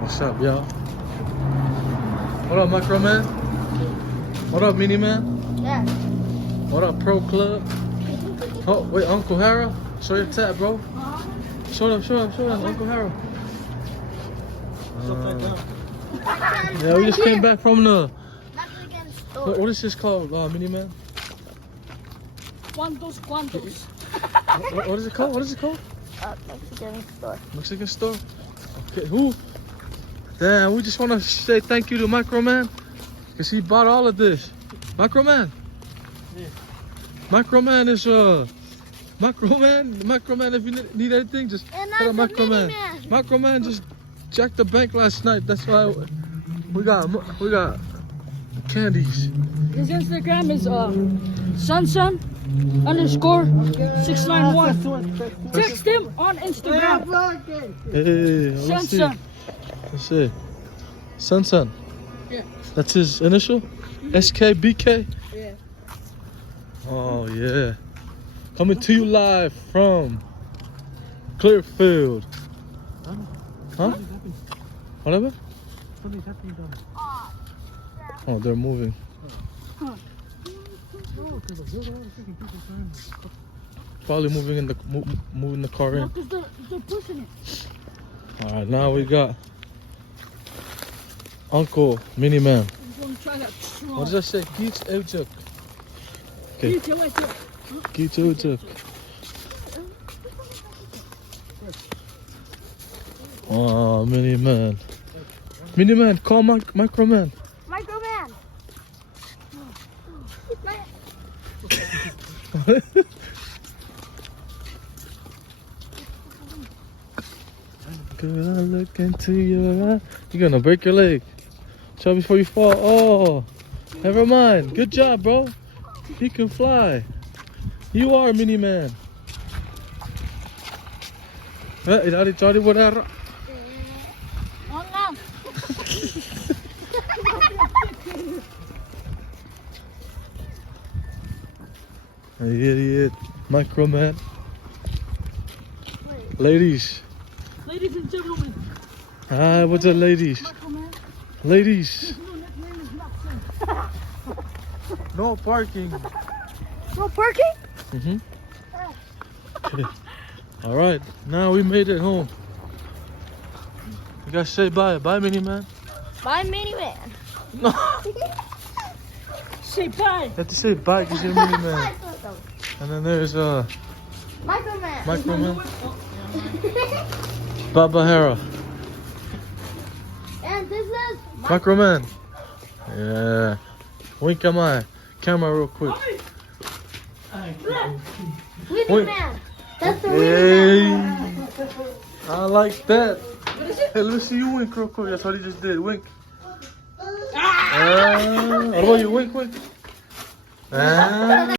What's up, y'all? What up, Micro Man? What up, Mini Man? Yeah. What up, Pro Club? Oh, wait, Uncle Harold? Show your tat, bro. Show up, Uncle Harold. Yeah, we just came back from the... What is this called, Mini Man? ¿Cuántos? What is it called? What is it called? Mexican store. Mexican store? Okay, who? Damn, we just want to say thank you to Micro Man because he bought all of this. Micro Man. Yeah. Micro Man is Micro Man. If you need anything, just hit up Micro Man. Micro Man just checked the bank last night. That's why we got candies. His Instagram is sunsun_691. Text him on Instagram. Hey, let's see. Sunsun. Let's see. Sun. Yeah. That's his initial? SKBK? Yeah. Oh, yeah. Coming to you live from Clearfield. Huh? Whatever? Oh, they're moving. Probably moving moving the car in. Because they're pushing it. All right, now we got Uncle Mini Man. I'm going to try that strong. What does that say? Geets Evcuk. Okay. Geets Evcuk. Oh, Mini Man. Mini Man, call Micro Man. Micro Man. Girl, I look into your eye. You're gonna break your leg. Try before you fall. Oh, never mind. Good job, bro. He can fly. You are Mini Man. Tadi buat arah. Idiot, Micro Man. Ladies. Ladies and gentlemen. Hi, what's up, ladies? Ladies. No parking. No parking? Okay. All right, now we made it home. You guys say bye. Bye, Mini Man. Bye, Mini Man. No. Say bye. You have to say bye because you're Mini Man. And then there's Micro Man. Micro Man. Baba Hera. And this is Micro Man. Yeah. Wink at my camera real quick. Mini Man. That's the Hey. Mini Man. I like that. What is it? Hey, let me see you wink real quick. That's what he just did. Wink. What about you? Wink.